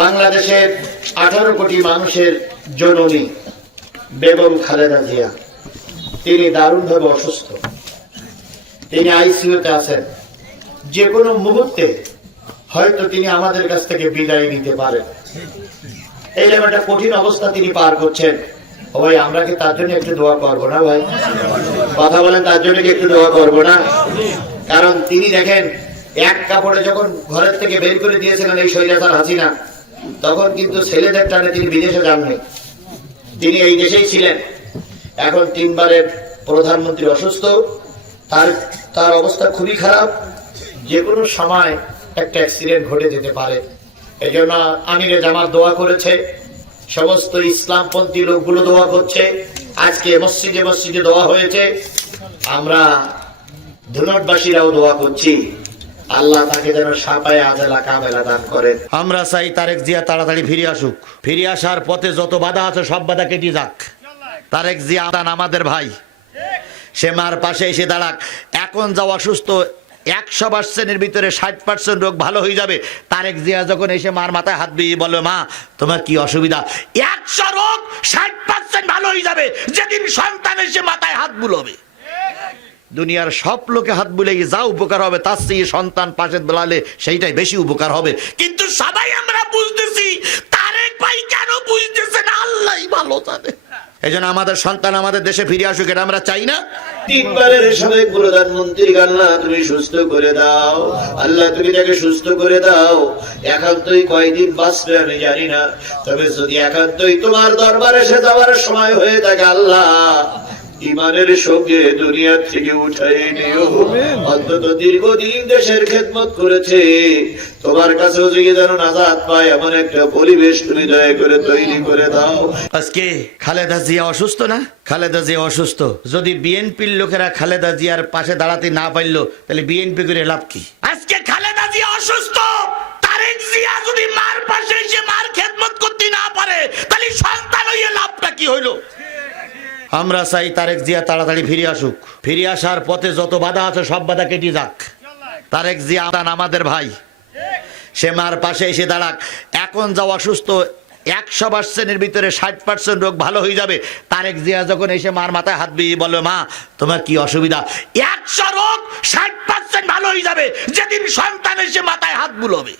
বাংলাদেশের 18 কোটি মানুষের জননী বেগম খালেদা জিয়া তিনি দারুণভাবে অসুস্থ। তিনি আইসিইউতে আছেন। যে কোনো মুহূর্তে হয়তো তিনি আমাদের কাছ থেকে বিদায় নিতে পারেন। এই একটা কঠিন অবস্থা তিনি পার করছেন। ভাই আমরা কি তার জন্য একটু দোয়া করবো না? ভাই কথা বলেন, তার জন্য কি একটু দোয়া করবো না? কারণ তিনি দেখেন, এক কাপড়ে যখন ঘরের থেকে বের করে দিয়েছিলেন এই স্বৈরাচার হাসিনা, তখন কিন্তু ছেলেদের টানে তিনি বিদেশে যাননি, তিনি এই দেশেই ছিলেন। এখন 3 বারের প্রধানমন্ত্রী অসুস্থ, তার অবস্থা খুবই খারাপ। যে কোনো সময় একটা অ্যাক্সিডেন্ট ঘটে যেতে পারে। এই জন্য আমিরে জামাত দোয়া করেছে, সমস্ত ইসলামপন্থী লোকগুলো দোয়া করছে। আজকে মসজিদে মসজিদে দোয়া হয়েছে, আমরা ধুনটবাসীরাও দোয়া করছি। আল্লাহ তাকে যেন সাফায়ে আজলা কামেলা দান করেন। আমরা চাই তারেক জিয়া তাড়াতাড়ি ফিরে আসুক। ফিরে আসার পথে যত বাধা আছে সব বাধা কেটে যাক। তারেক জিয়া আমাদের ভাই, সে মার পাশে এসে দাঁড়াক। এখন যাওয়া অসুস্থ, 100% ভিতরে 60% রোগ ভালো হয়ে যাবে। তারেক জিয়া যখন এসে মার মাথায় হাত দিয়ে বলবে, মা তোমার কি অসুবিধা? 100 রোগ 60% ভালো হয়ে যাবে যেদিন সন্তান এসে মাথায় হাত বুলবে। দুনিয়ার সব লোকে হাত বুলে যা উপকার হবে তার চেয়ে সন্তান পাশে বেলালে সেইটাই বেশি উপকার হবে। কিন্তু সবাই আমরা বুঝতেছি, তারেক ভাই কেন বুঝতেছে না আল্লাহই ভালো জানে। এই জন্য আমাদের সন্তান আমাদের দেশে ফিরে আসুক, এটা আমরা চাই না। 3 বারের সাবেক প্রধানমন্ত্রী আল্লাহ তুমি সুস্থ করে দাও, আল্লাহ তুমি তাকে সুস্থ করে দাও। একান্তই কয়দিন বাঁচবে আমি জানি না, তবে যদি একান্তই তোমার দরবারে এসে যাওয়ার সময় হয়ে থাকে আল্লাহ ইমানের সঙ্গে দুনিয়া থেকে উঠাই নিও। অন্তত দীর্ঘদিন দেশের খেদমত করেছে, তোমার কাছেও যে যেন নাজাত পায় এমন একটা পরিবেশ তুমি দয়া করে তৈরি করে দাও। আজকে খালেদা জিয়া অসুস্থ না? খালেদা জিয়া অসুস্থ। যদি বিএনপির লোকেরা খালেদা জিয়ার পাশে দাঁড়াতে না পারলো, তাহলে বিএনপি করে লাভ কি? আজকে খালেদা জিয়া অসুস্থ, তারেক জিয়া যদি মার পাশে এসে মার খেদমত করতে না পারে, তাহলে সন্তান হইয়ে লাভটা কি হইলো? আমরা চাই তারেক জিয়া তাড়াতাড়ি ফিরে আসুক। ফিরে আসার পথে যত বাধা আছে সব বাধা কেটে যাক। তারেক জিয়া আমাদের ভাই, সে মার পাশে এসে দাঁড়াক। এখন যাওয়া অসুস্থ, 100% ভিতরে 60% রোগ ভালো হয়ে যাবে। তারেক জিয়া যখন এসে মার মাথায় হাত দিয়ে বলবে, মা তোমার কি অসুবিধা? 100 রোগ 60% ভালো হয়ে যাবে যেদিন সন্তান এসে মাথায় হাত বুলবে।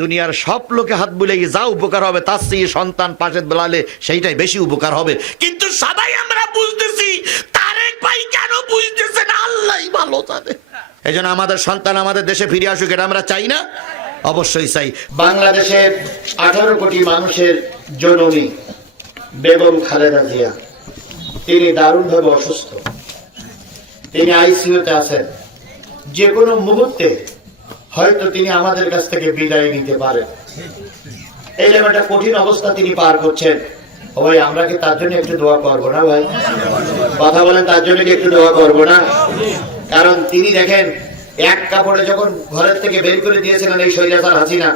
দুনিয়ার সব লোকে হাত বুলে যা উপকার হবে তার চেয়ে সন্তান পাশে বেলালে সেইটাই বেশি উপকার হবে। কিন্তু সবাই আমরা বুঝতেছি, তারেক ভাই কেন বুঝতেছে না আল্লাহই ভালো জানে। এই জন্য আমাদের সন্তান আমাদের দেশে ফিরে আসুক, এটা আমরা চাই না? অবশ্যই চাই। বাংলাদেশের 18 কোটি মানুষের জননী বেগম খালেদা জিয়া তিনি দারুণভাবে অসুস্থ। তিনি আইসিইউতে আছেন। যে কোনো মুহূর্তে হয়তো তিনি আমাদের কাছ থেকে বিদায় নিতে পারেন। এই একটা কঠিন অবস্থা তিনি পার করছেন। ভাই আমরা কি তার জন্য একটু দোয়া করবো না? ভাই কথা বলেন, তার জন্য কি একটু দোয়া করবো না? কারণ তিনি দেখেন, এক কাপড়ে যখন ঘরের থেকে বের করে দিয়েছিলেন এই স্বৈরাচার হাসিনা,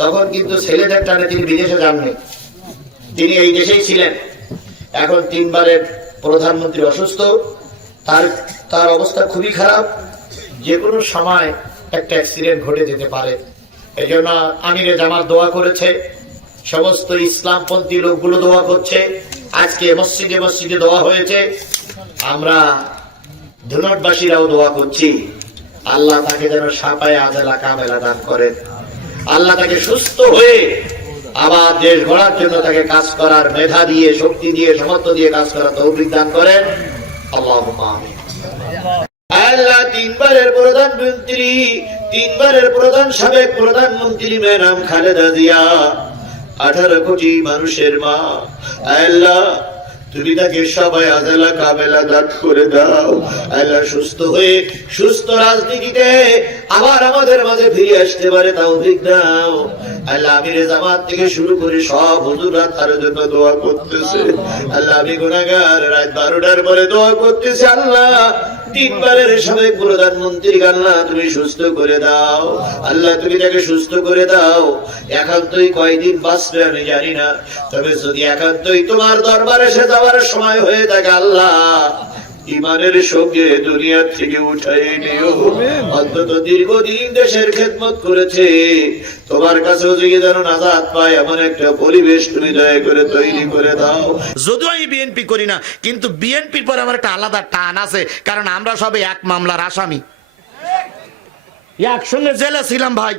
তখন কিন্তু ছেলেদের টানে তিনি বিদেশে যাননি, তিনি এই দেশেই ছিলেন। এখন 3 বারের প্রধানমন্ত্রী অসুস্থ, তার অবস্থা খুবই খারাপ। যে কোনো সময় একটা অ্যাক্সিডেন্ট ঘটে যেতে পারে। এই জন্য আমিরে জামাত দোয়া করেছে, সমস্ত ইসলামপন্থী লোকগুলো দোয়া করছে। আজকে মসজিদে মসজিদে দোয়া হয়েছে, আমরা ধুনটবাসীরাও দোয়া করছি। আল্লাহ তাকে যেন সাফায়ে আজলা কামেলা দান করেন। আল্লাহ তাকে সুস্থ হয়ে আবার দেশ গড়ার জন্য তাকে কাজ করার মেধা দিয়ে, শক্তি দিয়ে, সামর্থ্য দিয়ে কাজ করার তৌফিক দান করেন। আল্লাহুম্মা আমিন। আল্লাহ 3 বারের প্রধানমন্ত্রী, 3 বারের সাবেক প্রধানমন্ত্রী ম্যাডাম খালেদা জিয়া, 18 কোটি মানুষের মা, আল্লাহ তুমি তাকে সবাই আজলা কামেলা দান করে দাও। আল্লাহ সুস্থ হয়ে সুস্থ রাজনীতিতে আবার আমাদের মাঝে ফিরে আসতে পারে তৌফিক দাও। আল্লাহ আমিরে জামাত থেকে শুরু করে সব হুজুররা তার জন্য দোয়া করতেছে। আল্লাহ আমি গুনাহগার, রাত 12টার পরে দোয়া করতেছি। আল্লাহ 3 বারের সাবেক প্রধানমন্ত্রী আল্লাহ তুমি সুস্থ করে দাও, আল্লাহ তুমি তাকে সুস্থ করে দাও। একান্তই কয়দিন বাঁচবে আমি জানি না, তবে যদি একান্তই তোমার দরবারে এসে যাওয়ার সময় হয়ে থাকে আল্লাহ ইমানের সঙ্গে দুনিয়া থেকে উঠাই নিও। অন্তত দীর্ঘদিন দেশের খেদমত করেছে, তোমার কাছেও যে যেন নাজাত পায় এমন একটা পরিবেশ তুমি দয়া করে তৈরি করে দাও। যদিও আমি বিএনপি করি না, কিন্তু বিএনপির পরে আমার একটা আলাদা টান আছে, কারণ আমরা সবাই এক মামলার আসামি। একসঙ্গে জেলে ছিলাম ভাই,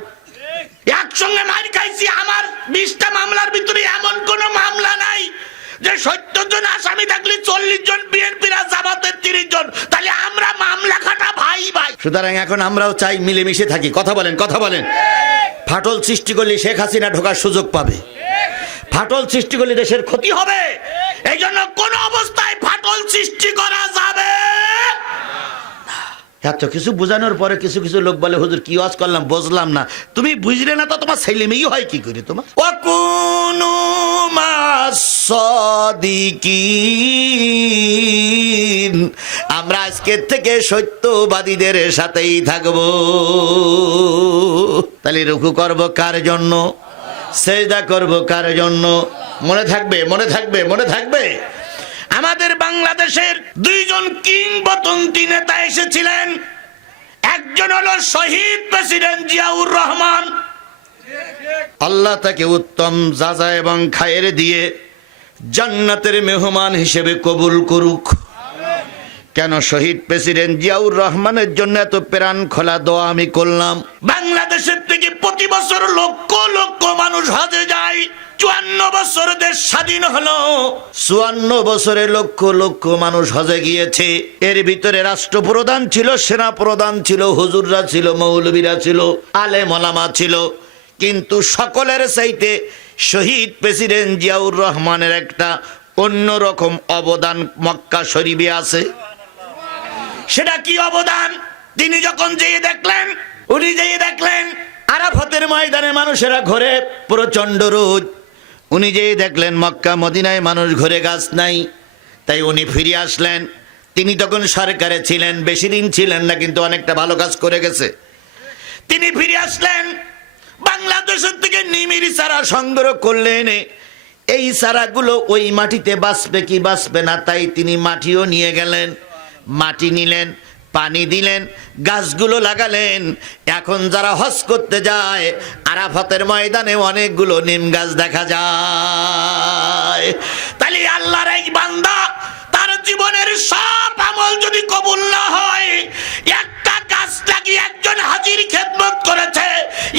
একসঙ্গে মার খাইছি। আমার 20টা মামলার ভিতরে এমন কোন মামলা নাই যে 70 জন আসামি থাকলে 40 জন বিএনপির আর জামাতের 30 জন, তাহলে আমরা মামলা খাটা ভাই ভাই। সুতরাং এখন আমরাও চাই মিলেমিশে থাকি। কথা বলেন, কথা বলেন। ফাটল সৃষ্টি করলে শেখ হাসিনা ঢোকার সুযোগ পাবে, ফাটল সৃষ্টি করলে দেশের ক্ষতি হবে। এই জন্য কোন অবস্থায় ফাটল সৃষ্টি করা যাবে না। এত কিছু বোঝানোর পরে কিছু কিছু লোক বলে, হুজুর কি ওয়াজ করলাম বুঝলাম না। তুমি বুঝলে না তো তোমার ছেলে মেয়ে হয় কি করে? তোমার ওয়াকুনু মাস-সাদিকিন, আমরা আজকের থেকে সত্যবাদীদের সাথেই থাকবো। তাহলে রুকু করব কার জন্য? সেজদা করব কার জন্য? মনে থাকবে, মনে থাকবে, মনে থাকবে। আমাদের বাংলাদেশের 2 জন কিংবদন্তি নেতা এসেছিলেন। একজন হলো শহীদ প্রেসিডেন্ট জিয়াউর রহমান, আল্লাহ তাকে উত্তম যাজা এবং খায়ের দিয়ে জান্নাতের মেহমান হিসেবে কবুল করুক। কেন শহীদ প্রেসিডেন্ট জিয়াউর রহমানের জন্য এত প্রাণ খোলা দোয়া আমি করলাম। বাংলাদেশের থেকে প্রতি বছর লক্ষ লক্ষ মানুষ হজে যায়। 54 বছর দেশ স্বাধীন হলো, 54 বছরে লক্ষ লক্ষ মানুষ হজে গিয়েছে। এর ভিতরে রাষ্ট্রপ্রধান ছিল, সেনা প্রধান ছিল, হুজুররা ছিল, মৌলবীরা ছিল, আলেম ওলামা ছিল। কিন্তু সকলের চাইতে শহীদ প্রেসিডেন্ট জিয়াউর রহমানের একটা অন্যরকম অবদান মক্কা শরীফে আছে। সেটা কি অবদান? তিনি যখন যেয়ে দেখলেন, উনি যেয়ে দেখলেন আরাফাতের ময়দানে মানুষেরা ঘরে প্রচন্ড রোদ। উনি যেয়ে দেখলেন মক্কা মদিনায় মানুষ ঘরে গাছ নাই, তাই উনি ফিরে আসলেন। তিনি তখন সরকারে ছিলেন, বেশি দিন ছিলেন না, কিন্তু অনেকটা ভালো কাজ করে গেছে। তিনি ফিরে আসলেন, বাংলাদেশের থেকে নিমির চারা সংগ্রহ করলেন। এই চারাগুলো ওই মাটিতে বাঁচবে কি বাঁচবে না, তাই তিনি মাটিও নিয়ে গেলেন। মাটি নিলেন, পানি দিলেন, গাছগুলো লাগালেন। এখন যারা হজ করতে যায় আরাফাতের ময়দানে অনেকগুলো নিম গাছ দেখা যায়। তাহলে আল্লাহর এই বান্দা তার জীবনের সব আমল যদি কবুল না হয়, একটা গাছ লাগিয়ে একজন হাজির খেদমত করেছে,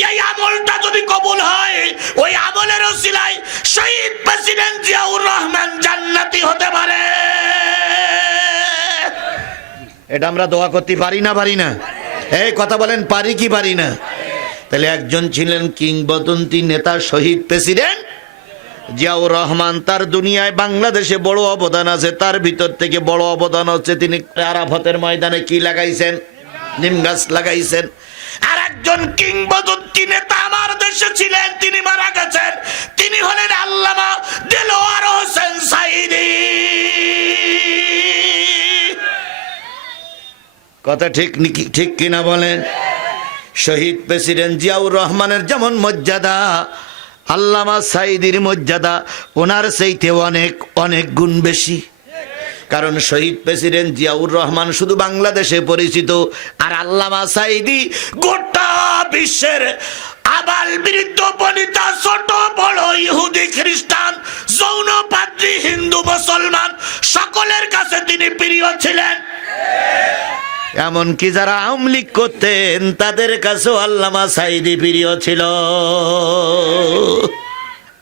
এই আমলটা যদি কবুল হয়, ওই আমলের ওসিলায় শহীদ প্রেসিডেন্ট জিয়াউর রহমান জান্নাতি হতে পারে। এটা আমরা দোয়া করতে পারি না? পারি না? এই কথা বলেন, পারি কি পারি না? তাহলে একজন ছিলেন কিংবদন্তি নেতা শহীদ প্রেসিডেন্ট জিয়াউর রহমান। তার দুনিয়ায় বাংলাদেশে বড় অবদান আছে। তার ভিতর থেকে বড় অবদান হচ্ছে তিনি আরাফাতের ময়দানে কি লাগাইছেন? নিম গাছ লাগাইছেন। আর একজন কিংবদন্তি নেতা আমার দেশে ছিলেন, তিনি মারা গেছেন। তিনি হলেন আল্লামা দেলোয়ার হোসেন সাঈদী। কথা ঠিক ঠিক কিনা বলেন? শহীদ প্রেসিডেন্ট জিয়াউর রহমানের যেমন মর্যাদা, আল্লামা সাঈদীর মর্যাদা ওনার চাইতে অনেক অনেক গুণ বেশি। কারণ শহীদ প্রেসিডেন্ট জিয়াউর রহমান শুধু বাংলাদেশে পরিচিত, আর আল্লামা সাঈদী গোটা বিশ্বের আবাল বৃদ্ধ বনিতা ছোট বড় ইহুদি খ্রিস্টান যৌন পাদ্রী হিন্দু মুসলমান সকলের কাছে তিনি প্রিয় ছিলেন। এমনকি যারা আওয়ামী লীগ করতেন তাদের কাছেও আল্লামা সাঈদী প্রিয় ছিল।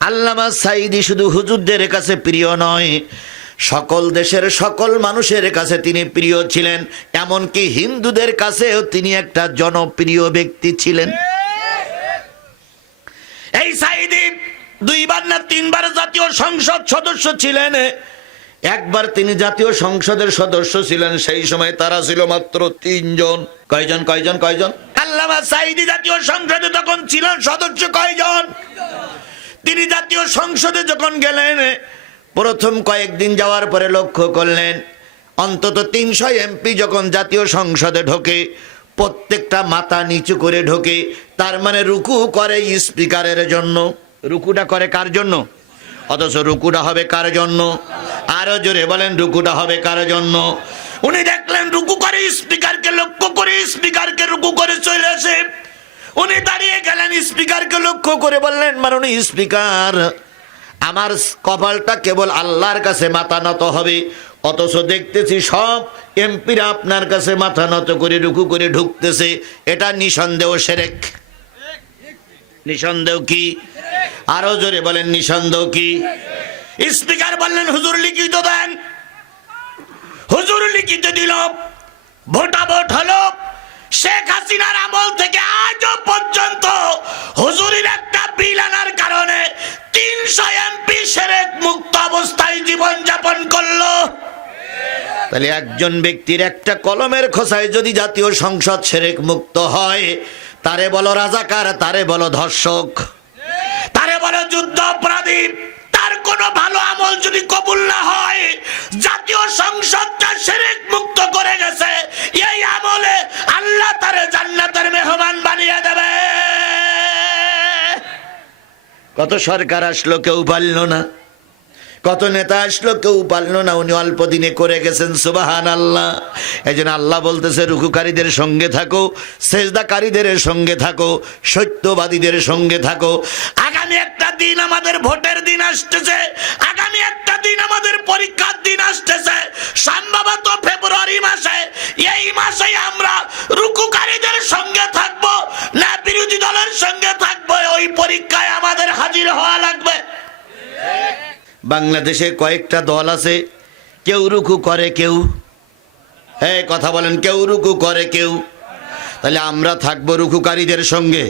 আল্লামা সাঈদী শুধু হুজুরদের কাছে প্রিয় নয়, সকল দেশের সকল মানুষের কাছে তিনি প্রিয় ছিলেন। এমনকি হিন্দুদের কাছেও তিনি একটা জনপ্রিয় ব্যক্তি ছিলেন। এই সাঈদী 2 বার না 3 বার জাতীয় সংসদ সদস্য ছিলেন। একবার তিনি জাতীয় সংসদের সদস্য ছিলেন, সেই সময় তারা ছিল মাত্র 3 জন। কয়জন? কয়জন? কয়জন? আল্লামা সাঈদী জাতীয় সংসদে তখন ছিলেন সদস্য কয়জন? তিনি জাতীয় সংসদে যখন গেলেন, প্রথম কয়েকদিন যাওয়ার পরে লক্ষ্য করলেন অন্তত 300 এমপি যখন জাতীয় সংসদে ঢোকে, প্রত্যেকটা মাথা নিচু করে ঢোকে। তার মানে রুকু করে স্পিকারের জন্য। রুকুটা করে কার জন্য? অথচ রুকুটা হবে কার জন্য? আরো জোরে বলেন, রুকুটা হবে কার জন্য? উনি দেখলেন রুকু করে স্পিকারকে লক্ষ্য করে, স্পিকারকে রুকু করে চলে আসে। উনি দাঁড়িয়ে গেলেন, স্পিকারকে লক্ষ্য করে বললেন, মাননীয় স্পিকার, আমার কপালটা কেবল আল্লাহর কাছে মাথা নত হবে, অথচ দেখতেছি সব এমপিরা আপনার কাছে মাথা নত করে রুকু করে ঢুকতেছে। এটা নিঃসন্দেহ শিরক। নিঃসন্দেহ কি? আরো জোরে বলেন, নিঃসন্দেহ কি? স্পিকার বললেন, হুজুর লিখিত দেন। হুজুর লিখিত দিল, ভোটাভোট হলো। শেখ হাসিনার আমল থেকে আজও পর্যন্ত হুজুরের একটা বিল আনার কারণে 300 এমপি শিরক মুক্ত অবস্থায় জীবন যাপন করলো। তাহলে একজন ব্যক্তির একটা কলমের খোসায় যদি জাতীয় সংসদ শিরক মুক্ত হয়, তারে বলো রাজাকার, তারে বলো ধর্ষক, তারে বলো যুদ্ধ অপরাধী। তার কোনো ভালো আমল যদি কবুল না হয়, জাতীয় সংসদটা শিরক মুক্ত করে গেছে, এই আমলে আল্লাহ তারে জান্নাতের মেহমান বানিয়ে দেবে। কত সরকার আসলো, কেউ পারল না। কত নেতা আসলো, কেউ পারল না। উনি অল্প দিনে করে গেছেন। সুবহানাল্লাহ। এই জন্য আল্লাহ বলতেছে, রুকুকারীদের সঙ্গে থাকো, সেজদাকারীদের সঙ্গে থাকো, সত্যবাদীদের সঙ্গে থাকো। আগামী একটা দিন আমাদের ভোটের দিন আসতেছে, আগামী একটা দিন আমাদের পরীক্ষার দিন আসতেছে, সম্ভবত ফেব্রুয়ারি মাসে। এই মাসে আমরা রুকুকারীদের সঙ্গে থাকবো না বিরোধী দলের সঙ্গে থাকবো, ওই পরীক্ষায় আমাদের হাজির হওয়া লাগবে। বাংলাদেশে কয়েকটা দল আছে, কেউ রুকু করে, কেউ কথা বলেন, কেউ রুকু করে, কেউ। তাহলে আমরা থাকবো রুকুকারীদের সঙ্গে,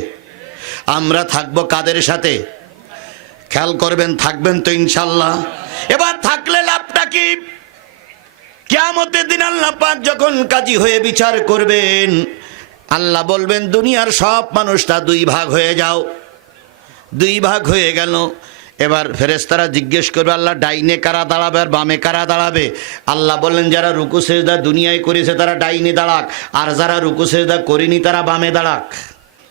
আমরা থাকবো কাদের সাথে? খেয়াল করবেন, থাকবেন তো ইনশাল্লাহ। এবার থাকলে লাভটা কি? কিয়ামতের দিন আল্লাহ পাক যখন কাজী হয়ে বিচার করবেন, আল্লাহ বলবেন, দুনিয়ার সব মানুষটা 2 ভাগ হয়ে যাও। 2 ভাগ হয়ে গেল। এবার ফেরেশতারা জিজ্ঞেস করবে, আল্লাহ ডাইনে কারা দাঁড়াবে আর বামে কারা দাঁড়াবে? আল্লাহ বললেন, যারা রুকু সেজদা দুনিয়ায় করেছে তারা ডাইনে দাঁড়াক, আর যারা রুকু সেজদা করেনি তারা বামে দাঁড়াক।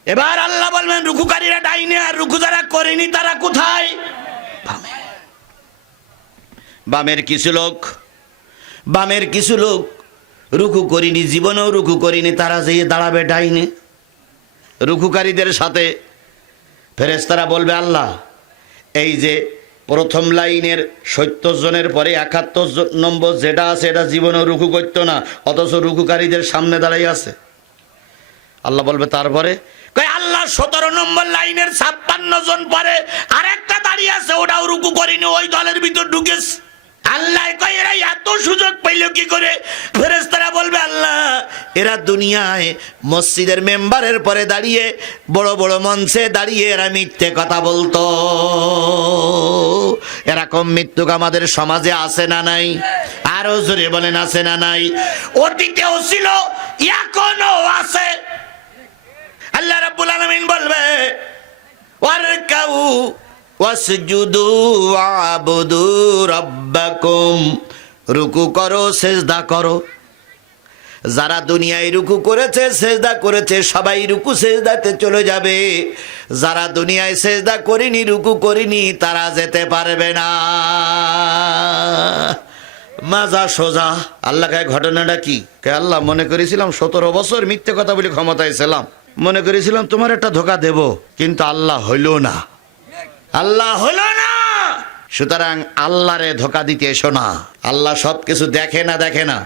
এবার আল্লাহ বলবেন, রুকুকারীরা ডাইনে, আর রুকু যারা করেনি তারা কোথায়? বামে। বামের কিছু লোক রুকু করিনি, জীবনেও রুকু করিনি, তারা যেয়ে দাঁড়াবে ডাইনে রুকুকারীদের সাথে। ফেরেশতারা বলবে, আল্লাহ, এই যে প্রথম লাইনের 70 জনের পরে 71 নম্বর যেটা আছে, এটা জীবনেও রুকু করতো না, অথচ রুকুকারীদের সামনে দাঁড়াই আছে। আল্লাহ বলবে, তারপরে? আল্লাহ 17 নম্বর লাইনের 56 জন পরে আরেকটা দাঁড়িয়ে আছে, ওটাও রুকু করিনি, ওই দলের ভিতর ঢুকেছে। আল্লাহ কয়, এরা এত সুযোগ পাইল কি করে? ফেরেশতারা বলবে, আল্লাহ, এরা দুনিয়ায় মসজিদের মেম্বারের পরে দাঁড়িয়ে, বড় বড় মঞ্চে দাঁড়িয়ে এরা মিথ্যে কথা বলতো। এরকম মৃত্যুক আমাদের সমাজে আছে না নাই? আরো জোরে বলেন, আছে না নাই? অতীতেও ছিল, এখনো আছে। আল্লাহ রাব্বুল আলামিন বলবে, ওয়ারকাউ ওয়াসজুদু ওয়াবুদু রাব্বাকুম, রুকু করো, সেজদা করো। যারা দুনিয়ায় রুকু করেছে, সেজদা করেছে, সবাই রুকু সেজদাতে চলে যাবে। যারা দুনিয়ায় সেজদা করেনি, রুকু করেনি, তারা যেতে পারবে না। মাজা সোজা। আল্লাহ কয়, ঘটনাটা কি? আল্লাহ, মনে করেছিলাম 17 বছর মিথ্যে কথা বলে ক্ষমতায় ছিলাম, মনে করেছিলাম তোমার একটা ধোকা দেব, কিন্তু আল্লাহ হইল না, আল্লাহ হলো না। সুতরাং আল্লাহরে ধোকা দিতে এসো না। আল্লাহ সবকিছু দেখে না, দেখে না?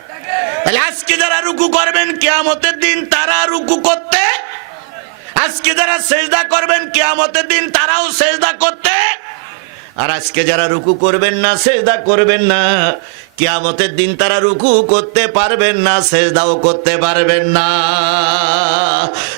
তাহলে আজকে যারা রুকু করবেন কিয়ামতের দিন তারা রুকু করতে, আজকে যারা সেজদা করবেন কিয়ামতের দিন তারাও সেজদা করতে, আর আজকে যারা রুকু করবেন না, সেজদা করবেন না, কিয়ামতের দিন তারা রুকু করতে পারবেন না, সেজদাও করতে পারবেন না।